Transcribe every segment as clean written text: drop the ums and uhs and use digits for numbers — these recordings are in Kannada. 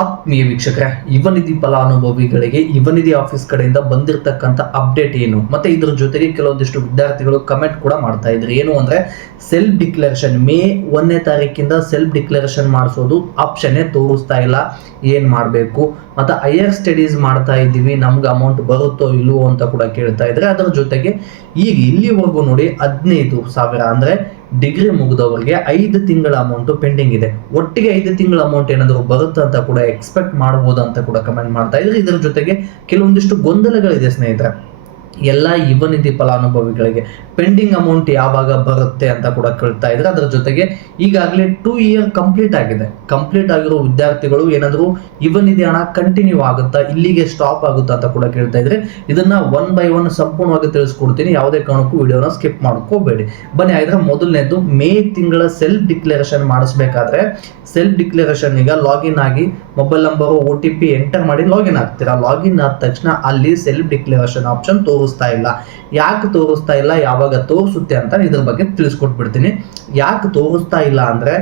ಆತ್ಮೀಯ ವೀಕ್ಷಕರೇ, ಯುವನಿಧಿ ಫಲಾನುಭವಿಗಳಿಗೆ ಯುವನಿಧಿ ಆಫೀಸ್ ಕಡೆಯಿಂದ ಬಂದಿರತಕ್ಕಂಥ ಅಪ್ಡೇಟ್ ಏನು, ಮತ್ತೆ ಇದ್ರ ಜೊತೆಗೆ ಕೆಲವೊಂದಿಷ್ಟು ವಿದ್ಯಾರ್ಥಿಗಳು ಕಮೆಂಟ್ ಕೂಡ ಮಾಡ್ತಾ ಇದ್ರು. ಏನು ಅಂದ್ರೆ ಸೆಲ್ಫ್ ಡಿಕ್ಲರೇಷನ್ ಮೇ 1ನೇ ತಾರೀಕಿಂದ ಸೆಲ್ಫ್ ಡಿಕ್ಲರೇಷನ್ ಮಾಡಿಸೋದು ಆಪ್ಷನ್ನೇ ತೋರಿಸ್ತಾ ಇಲ್ಲ, ಏನ್ ಮಾಡಬೇಕು, ಮತ್ತೆ ಹೈಯರ್ ಸ್ಟಡೀಸ್ ಮಾಡ್ತಾ ಇದ್ದೀವಿ, ನಮ್ಗೆ ಅಮೌಂಟ್ ಬರುತ್ತೋ ಇಲ್ವೋ ಅಂತ ಕೂಡ ಕೇಳ್ತಾ ಇದ್ರೆ. ಅದರ ಜೊತೆಗೆ ಈಗ ಇಲ್ಲಿವರೆಗೂ ನೋಡಿ 15,000 ಅಂದ್ರೆ ಡಿಗ್ರಿ ಮುಗಿದವರಿಗೆ 5 ತಿಂಗಳ ಅಮೌಂಟ್ ಪೆಂಡಿಂಗ್ ಇದೆ. ಒಟ್ಟಿಗೆ 5 ತಿಂಗಳ ಅಮೌಂಟ್ ಏನಾದರೂ ಬರುತ್ತೆ ಅಂತ ಕೂಡ ಎಕ್ಸ್ಪೆಕ್ಟ್ ಮಾಡಬಹುದು ಅಂತ ಕೂಡ ಕಮೆಂಟ್ ಮಾಡ್ತಾ ಇದ್ರೆ. ಇದರ ಜೊತೆಗೆ ಕೆಲವೊಂದಿಷ್ಟು ಗೊಂದಲಗಳಿದೆ ಸ್ನೇಹಿತರೆ. ಎಲ್ಲ ಯುವನಿಧಿ ಫಲಾನುಭವಿಗಳಿಗೆ ಪೆಂಡಿಂಗ್ ಅಮೌಂಟ್ ಯಾವಾಗ ಬರುತ್ತೆ ಅಂತ ಕೂಡ ಕೇಳ್ತಾ ಇದ್ರೆ. ಅದರ ಜೊತೆಗೆ ಈಗಾಗಲೇ 2 ಇಯರ್ ಕಂಪ್ಲೀಟ್ ಆಗಿರೋ ವಿದ್ಯಾರ್ಥಿಗಳು ಏನಾದರೂ ಯುವನಿಧಿ ಹಣ ಕಂಟಿನ್ಯೂ ಆಗುತ್ತಾ, ಇಲ್ಲಿಗೆ ಸ್ಟಾಪ್ ಆಗುತ್ತಾ ಅಂತ ಕೂಡ ಕೇಳ್ತಾ ಇದ್ರೆ. ಇದನ್ನ 1 by 1 ಸಂಪೂರ್ಣವಾಗಿ ತಿಳಿಸ್ಕೊಡ್ತೀನಿ, ಯಾವುದೇ ಕಾರಣಕ್ಕೂ ವಿಡಿಯೋನ ಸ್ಕಿಪ್ ಮಾಡ್ಕೋಬೇಡಿ. ಬನ್ನಿ ಹಾಗಾದ್ರೆ ಮೊದಲನೇದು, ಮೇ ತಿಂಗಳ ಸೆಲ್ಫ್ ಡಿಕ್ಲರೇಷನ್ ಮಾಡಿಸ್ಬೇಕಾದ್ರೆ ಸೆಲ್ಫ್ ಡಿಕ್ಲರೇಷನ್ ಈಗ ಲಾಗಿನ್ ಆಗಿ ಮೊಬೈಲ್ ನಂಬರ್ OTP ಎಂಟರ್ ಮಾಡಿ ಲಾಗಿನ್ ಆಗ್ತೀರಾ. ಲಾಗಿನ್ ಆದ ತಕ್ಷಣ ಅಲ್ಲಿ ಸೆಲ್ಫ್ ಡಿಕ್ಲರೇಷನ್ ಆಪ್ಷನ್ ತೋರಿಸ್ತಾ ಇಲ್ಲ. ಯಾಕೆ ತೋರಿಸ್ತಾ ಇಲ್ಲ, ಯಾವಾಗ ತೋರಿಸುತ್ತೆ ಅಂತ ಇದ್ರ ಬಗ್ಗೆ ತಿಳಿಸ್ಕೊಟ್ಬಿಡ್ತೀನಿ. ಯಾಕೆ ತೋರಿಸ್ತಾ ಇಲ್ಲ ಅಂದ್ರೆ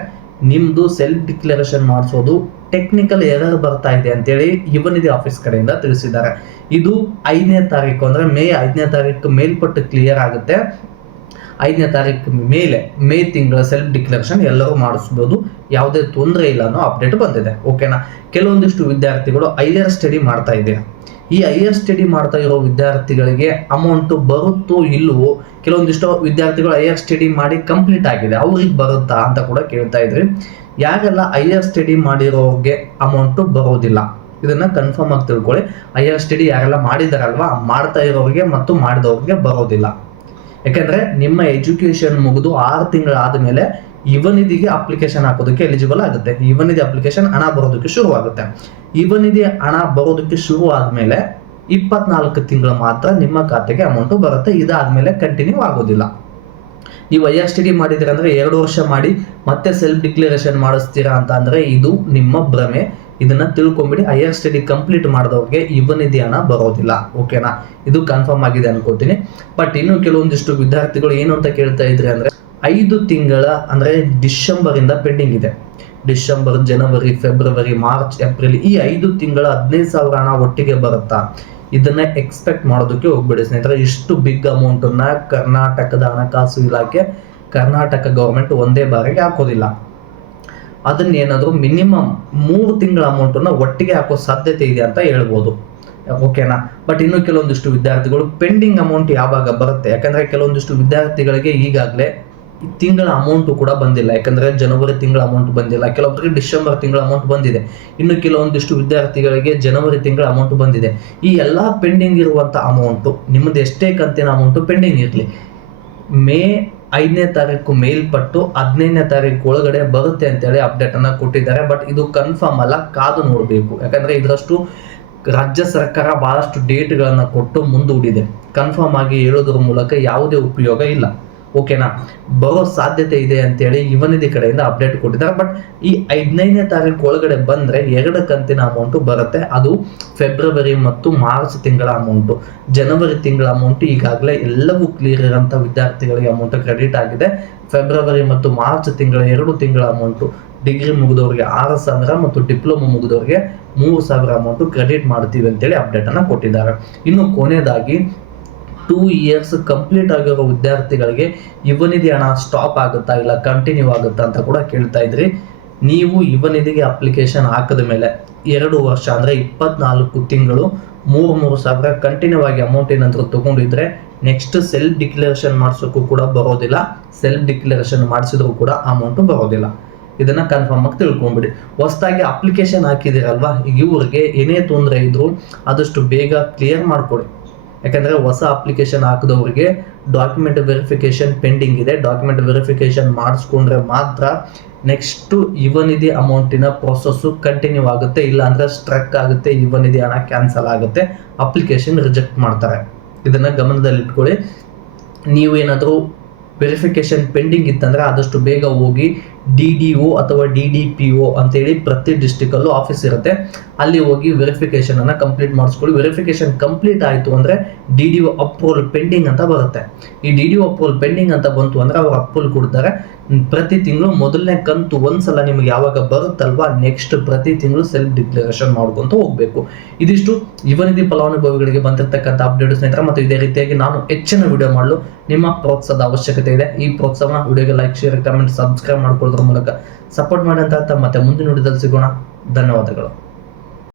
ನಿಮ್ದು ಸೆಲ್ಫ್ ಡಿಕ್ಲರೇಷನ್ ಮಾಡಿಸೋದು ಟೆಕ್ನಿಕಲ್ ಎರರ್ ಬರ್ತಾ ಇದೆ ಅಂತೇಳಿ ಯುವನಿಧಿ ಆಫೀಸ್ ಕಡೆಯಿಂದ ತಿಳಿಸಿದ್ದಾರೆ. ಇದು 5ನೇ ತಾರೀಕು ಅಂದ್ರೆ ಮೇ 5ನೇ ತಾರೀಕು ಮೇಲ್ಪಟ್ಟು ಕ್ಲಿಯರ್ ಆಗುತ್ತೆ. 5ನೇ ತಾರೀಕು ಮೇಲೆ ಮೇ ತಿಂಗಳ ಸೆಲ್ಫ್ ಡಿಕ್ಲರೇಷನ್ ಎಲ್ಲರೂ ಮಾಡಿಸ್ಬೋದು, ಯಾವುದೇ ತೊಂದರೆ ಇಲ್ಲ ಅನ್ನೋ ಅಪ್ಡೇಟ್ ಬಂದಿದೆ. ಓಕೆನಾ. ಕೆಲವೊಂದಿಷ್ಟು ವಿದ್ಯಾರ್ಥಿಗಳು ಹೈಯರ್ ಸ್ಟಡಿ ಮಾಡ್ತಾ ಇದ್ದೀರಾ. ಈ ಹೈಯರ್ ಸ್ಟಡಿ ಮಾಡ್ತಾ ಇರೋ ವಿದ್ಯಾರ್ಥಿಗಳಿಗೆ ಅಮೌಂಟ್ ಬರುತ್ತೋ ಇಲ್ವೋ, ಕೆಲವೊಂದಿಷ್ಟು ವಿದ್ಯಾರ್ಥಿಗಳು ಹೈಯರ್ ಸ್ಟಡಿ ಮಾಡಿ ಕಂಪ್ಲೀಟ್ ಆಗಿದೆ, ಅವ್ರಿಗೆ ಬರುತ್ತಾ ಅಂತ ಕೂಡ ಕೇಳ್ತಾ ಇದ್ರಿ. ಯಾರೆಲ್ಲ ಹೈಯರ್ ಸ್ಟಡಿ ಮಾಡಿರೋರಿಗೆ ಅಮೌಂಟ್ ಬರೋದಿಲ್ಲ, ಇದನ್ನ ಕನ್ಫರ್ಮ್ ಆಗಿ ತಿಳ್ಕೊಳ್ಳಿ. ಹೈಯರ್ ಸ್ಟಡಿ ಯಾರೆಲ್ಲ ಮಾಡಿದಾರಲ್ವಾ, ಮಾಡ್ತಾ ಇರೋರಿಗೆ ಮತ್ತು ಮಾಡಿದವ್ರಿಗೆ ಬರೋದಿಲ್ಲ. ಯಾಕಂದ್ರೆ ನಿಮ್ಮ ಎಜುಕೇಶನ್ ಮುಗಿದು 6 ತಿಂಗಳಾದ್ಮೇಲೆ ಯುವನಿಧಿಗೆ ಅಪ್ಲಿಕೇಶನ್ ಹಾಕೋದಕ್ಕೆ ಎಲಿಜಿಬಲ್ ಆಗುತ್ತೆ. ಯುವನಿಧಿ ಅಪ್ಲಿಕೇಶನ್ ಹಣ ಬರೋದಕ್ಕೆ ಶುರು ಆಗುತ್ತೆ. ಯುವನಿಧಿ ಹಣ ಬರೋದಕ್ಕೆ ಶುರು ಆದ್ಮೇಲೆ 24 ತಿಂಗಳು ಮಾತ್ರ ನಿಮ್ಮ ಖಾತೆಗೆ ಅಮೌಂಟ್ ಬರುತ್ತೆ. ಇದಾದ್ಮೇಲೆ ಕಂಟಿನ್ಯೂ ಆಗೋದಿಲ್ಲ. ನೀವು ಹೈಯರ್ ಸ್ಟಡಿ ಮಾಡಿದಿರ ಅಂದ್ರೆ 2 ವರ್ಷ ಮಾಡಿ ಮತ್ತೆ ಸೆಲ್ಫ್ ಡಿಕ್ಲರೇಷನ್ ಮಾಡಿಸ್ತೀರಾ ಅಂತ ಅಂದ್ರೆ ಇದು ನಿಮ್ಮ ಭ್ರಮೆ. ಇದನ್ನ ತಿಳ್ಕೊಂಬಿಡಿ. ಹೈಯರ್ ಸ್ಟಡಿ ಕಂಪ್ಲೀಟ್ ಮಾಡಿದವ್ರಿಗೆ ಯುವನಿಧಿ ಹಣ ಬರೋದಿಲ್ಲ. ಓಕೆನಾ, ಇದು ಕನ್ಫರ್ಮ್ ಆಗಿದೆ ಅನ್ಕೋತೀನಿ. ಬಟ್ ಇನ್ನು ಕೆಲವೊಂದಿಷ್ಟು ವಿದ್ಯಾರ್ಥಿಗಳು ಏನು ಅಂತ ಕೇಳ್ತಾ ಇದ್ರೆ ಅಂದ್ರೆ 5 ತಿಂಗಳ ಅಂದ್ರೆ ಡಿಸೆಂಬರ್ ಇಂದ ಪೆಂಡಿಂಗ್ ಇದೆ. ಡಿಸೆಂಬರ್, ಜನವರಿ, ಫೆಬ್ರವರಿ, ಮಾರ್ಚ್, ಏಪ್ರಿಲ್ ಈ 5 ತಿಂಗಳ 15,000 ಹಣ ಒಟ್ಟಿಗೆ ಬರುತ್ತಾ, ಇದನ್ನ ಎಕ್ಸ್ಪೆಕ್ಟ್ ಮಾಡೋದಕ್ಕೆ ಹೋಗ್ಬೇಡಿ ಸ್ನೇಹಿತರೆ. ಇಷ್ಟು ಬಿಗ್ ಅಮೌಂಟ್ ಅನ್ನ ಕರ್ನಾಟಕದ ಹಣಕಾಸು ಇಲಾಖೆ, ಕರ್ನಾಟಕ ಗವರ್ಮೆಂಟ್ ಒಂದೇ ಬಾರಿಗೆ ಹಾಕೋದಿಲ್ಲ. ಅದನ್ನ ಏನಾದ್ರು ಮಿನಿಮಮ್ 3 ತಿಂಗಳ ಅಮೌಂಟ್ ಅನ್ನ ಒಟ್ಟಿಗೆ ಹಾಕೋ ಸಾಧ್ಯತೆ ಇದೆ ಅಂತ ಹೇಳ್ಬೋದು. ಓಕೆನಾ. ಬಟ್ ಇನ್ನು ಕೆಲವೊಂದಿಷ್ಟು ವಿದ್ಯಾರ್ಥಿಗಳು ಪೆಂಡಿಂಗ್ ಅಮೌಂಟ್ ಯಾವಾಗ ಬರುತ್ತೆ, ಯಾಕಂದ್ರೆ ಕೆಲವೊಂದಿಷ್ಟು ವಿದ್ಯಾರ್ಥಿಗಳಿಗೆ ಈಗಾಗಲೇ ತಿಂಗಳ ಅಮೌಂಟ್ ಕೂಡ ಬಂದಿಲ್ಲ. ಯಾಕಂದ್ರೆ ಜನವರಿ ತಿಂಗಳ ಅಮೌಂಟ್ ಬಂದಿಲ್ಲ, ಕೆಲವೊಬ್ಬರಿಗೆ ಡಿಸೆಂಬರ್ ತಿಂಗಳ ಅಮೌಂಟ್ ಬಂದಿದೆ, ಇನ್ನು ಕೆಲವೊಂದಿಷ್ಟು ವಿದ್ಯಾರ್ಥಿಗಳಿಗೆ ಜನವರಿ ತಿಂಗಳ ಅಮೌಂಟ್ ಬಂದಿದೆ. ಈ ಎಲ್ಲಾ ಪೆಂಡಿಂಗ್ ಇರುವಂತ ಅಮೌಂಟ್, ನಿಮ್ಮದು ಎಷ್ಟೇ ಕಂತಿನ ಅಮೌಂಟ್ ಪೆಂಡಿಂಗ್ ಇರಲಿ, ಮೇ 5ನೇ ತಾರೀಕು ಮೇಲ್ಪಟ್ಟು 15ನೇ ತಾರೀಕು ಒಳಗಡೆ ಬರುತ್ತೆ ಅಂತೇಳಿ ಅಪ್ಡೇಟ್ ಅನ್ನ ಕೊಟ್ಟಿದ್ದಾರೆ. ಬಟ್ ಇದು ಕನ್ಫರ್ಮ್ ಅಲ್ಲ, ಕಾದು ನೋಡಬೇಕು. ಯಾಕಂದ್ರೆ ಇದರಷ್ಟು ರಾಜ್ಯ ಸರ್ಕಾರ ಬಹಳಷ್ಟು ಡೇಟ್ಗಳನ್ನ ಕೊಟ್ಟು ಮುಂದೂಡಿದೆ. ಕನ್ಫರ್ಮ್ ಆಗಿ ಹೇಳೋದ್ರ ಮೂಲಕ ಯಾವುದೇ ಉಪಯೋಗ ಇಲ್ಲ. ಓಕೆನಾ. ಬರೋ ಸಾಧ್ಯತೆ ಇದೆ ಅಂತೇಳಿ ಯುವನಿಧಿ ಕಡೆಯಿಂದ ಅಪ್ಡೇಟ್ ಕೊಟ್ಟಿದ್ದಾರೆ. ಬಟ್ ಈ 15ನೇ ತಾರೀಕು ಒಳಗಡೆ ಬಂದ್ರೆ 2 ಕಂತಿನ ಅಮೌಂಟ್ ಬರುತ್ತೆ. ಅದು ಫೆಬ್ರವರಿ ಮತ್ತು ಮಾರ್ಚ್ ತಿಂಗಳ ಅಮೌಂಟ್. ಜನವರಿ ತಿಂಗಳ ಅಮೌಂಟ್ ಈಗಾಗಲೇ ಎಲ್ಲವೂ ಕ್ಲಿಯರ್ ಇರೋಂಥ ವಿದ್ಯಾರ್ಥಿಗಳಿಗೆ ಅಮೌಂಟ್ ಕ್ರೆಡಿಟ್ ಆಗಿದೆ. ಫೆಬ್ರವರಿ ಮತ್ತು ಮಾರ್ಚ್ ತಿಂಗಳ 2 ತಿಂಗಳ ಅಮೌಂಟ್ ಡಿಗ್ರಿ ಮುಗಿದವರಿಗೆ 6,000 ಮತ್ತು ಡಿಪ್ಲೊಮಾ ಮುಗಿದವರಿಗೆ 3,000 ಅಮೌಂಟ್ ಕ್ರೆಡಿಟ್ ಮಾಡ್ತೀವಿ ಅಂತೇಳಿ ಅಪ್ಡೇಟ್ ಅನ್ನ ಕೊಟ್ಟಿದ್ದಾರೆ. ಇನ್ನು ಕೊನೆಯದಾಗಿ 2 ಇಯರ್ಸ್ ಕಂಪ್ಲೀಟ್ ಆಗಿರೋ ವಿದ್ಯಾರ್ಥಿಗಳಿಗೆ ಯುವನಿಧಿ ಹಣ ಸ್ಟಾಪ್ ಆಗುತ್ತಾ ಇಲ್ಲ ಕಂಟಿನ್ಯೂ ಆಗುತ್ತಾ ಅಂತ ಕೂಡ ಕೇಳ್ತಾ ಇದ್ರಿ. ನೀವು ಯುವನಿಧಿಗೆ ಅಪ್ಲಿಕೇಶನ್ ಹಾಕಿದ ಮೇಲೆ 2 ವರ್ಷ ಅಂದ್ರೆ 24 ತಿಂಗಳು 3,000 ಕಂಟಿನ್ಯೂ ಆಗಿ ಅಮೌಂಟ್ ಏನಾದ್ರು ತಗೊಂಡಿದ್ರೆ ನೆಕ್ಸ್ಟ್ ಸೆಲ್ಫ್ ಡಿಕ್ಲರೇಷನ್ ಮಾಡಿಸೋಕ್ಕೂ ಕೂಡ ಬರೋದಿಲ್ಲ. ಸೆಲ್ಫ್ ಡಿಕ್ಲರೇಷನ್ ಮಾಡಿಸಿದ್ರು ಕೂಡ ಅಮೌಂಟ್ ಬರೋದಿಲ್ಲ. ಇದನ್ನ ಕನ್ಫರ್ಮ್ ಆಗಿ ತಿಳ್ಕೊಂಬಿಡಿ. ಹೊಸದಾಗಿ ಅಪ್ಲಿಕೇಶನ್ ಹಾಕಿದಿರಲ್ವಾ, ಇವ್ರಿಗೆ ಏನೇ ತೊಂದರೆ ಇದ್ರು ಆದಷ್ಟು ಬೇಗ ಕ್ಲಿಯರ್ ಮಾಡ್ಕೊಡಿ. ಯಾಕಂದ್ರೆ ಹೊಸ ಅಪ್ಲಿಕೇಶನ್ ಹಾಕಿದವರಿಗೆ ಡಾಕ್ಯುಮೆಂಟ್ ವೆರಿಫಿಕೇಶನ್ ಪೆಂಡಿಂಗ್ ಇದೆ. ಡಾಕ್ಯುಮೆಂಟ್ ವೆರಿಫಿಕೇಶನ್ ಮಾಡಿಸ್ಕೊಂಡ್ರೆ ಮಾತ್ರ ನೆಕ್ಸ್ಟ್ ಯುವನಿಧಿ ಅಮೌಂಟಿನ ಪ್ರೊಸೆಸ್ ಕಂಟಿನ್ಯೂ ಆಗುತ್ತೆ. ಇಲ್ಲ ಅಂದ್ರೆ ಸ್ಟ್ರಕ್ ಆಗುತ್ತೆ, ಯುವನಿಧಿ ಹಣ ಕ್ಯಾನ್ಸಲ್ ಆಗುತ್ತೆ, ಅಪ್ಲಿಕೇಶನ್ ರಿಜೆಕ್ಟ್ ಮಾಡ್ತಾರೆ. ಇದನ್ನ ಗಮನದಲ್ಲಿ ಇಟ್ಕೊಳ್ಳಿ. ನೀವೇನಾದರೂ ವೆರಿಫಿಕೇಶನ್ ಪೆಂಡಿಂಗ್ ಇತ್ತಂದ್ರೆ ಆದಷ್ಟು ಬೇಗ ಹೋಗಿ DDO ಅಥವಾ DDPO ಅಂತೇಳಿ ಪ್ರತಿ ಡಿಸ್ಟಿಕಲ್ಲೂ ಆಫೀಸ್ ಇರುತ್ತೆ, ಅಲ್ಲಿ ಹೋಗಿ ವೆರಿಫಿಕೇಶನ್ ಅನ್ನ ಕಂಪ್ಲೀಟ್ ಮಾಡಿಸ್ಕೊಳ್ಳಿ. ವೆರಿಫಿಕೇಶನ್ ಕಂಪ್ಲೀಟ್ ಆಯಿತು ಅಂದ್ರೆ DDO ಅಪ್ರೂವಲ್ ಪೆಂಡಿಂಗ್ ಅಂತ ಬರುತ್ತೆ. ಈ DDO ಅಪ್ರೂವಲ್ ಪೆಂಡಿಂಗ್ ಅಂತ ಬಂತು ಅಂದ್ರೆ ಅವ್ರು ಅಪ್ರೂವಲ್ ಕೊಡ್ತಾರೆ. ಪ್ರತಿ ತಿಂಗಳು ಮೊದಲನೇ ಕಂತು ಒಂದ್ಸಲ ನಿಮ್ಗೆ ಯಾವಾಗ ಬರುತ್ತಲ್ವಾ ನೆಕ್ಸ್ಟ್ ಪ್ರತಿ ತಿಂಗಳು ಸೆಲ್ಫ್ ಡಿಕ್ಲರೇಷನ್ ಮಾಡ್ಕೊಂತ ಹೋಗ್ಬೇಕು. ಇದಿಷ್ಟು ಯುವನಿಧಿ ಫಲಾನುಭವಿಗಳಿಗೆ ಬಂದಿರತಕ್ಕಂಥ ಅಪ್ಡೇಟ್ ಸ್ನೇಹಿತರೆ. ಮತ್ತು ಇದೇ ರೀತಿಯಾಗಿ ನಾನು ಹೆಚ್ಚಿನ ವಿಡಿಯೋ ಮಾಡಲು ನಿಮ್ಮ ಪ್ರೋತ್ಸಾಹದ ಅವಶ್ಯಕತೆ ಇದೆ. ಈ ಪ್ರೋತ್ಸಾಹನ ವಿಡಿಯೋಗೆ ಲೈಕ್, ಶೇರ್, ಕಮೆಂಟ್, ಸಬ್ಸ್ಕ್ರೈಬ್ ಮಾಡ್ಕೊಳ್ಳೋದ್ರ ಮೂಲಕ ಸಪೋರ್ಟ್ ಮಾಡಿ ಅಂತ ಮತ್ತೆ ಮುಂದಿನ ವಿಡಿಯೋದಲ್ಲಿ ಸಿಗೋಣ. ಧನ್ಯವಾದಗಳು.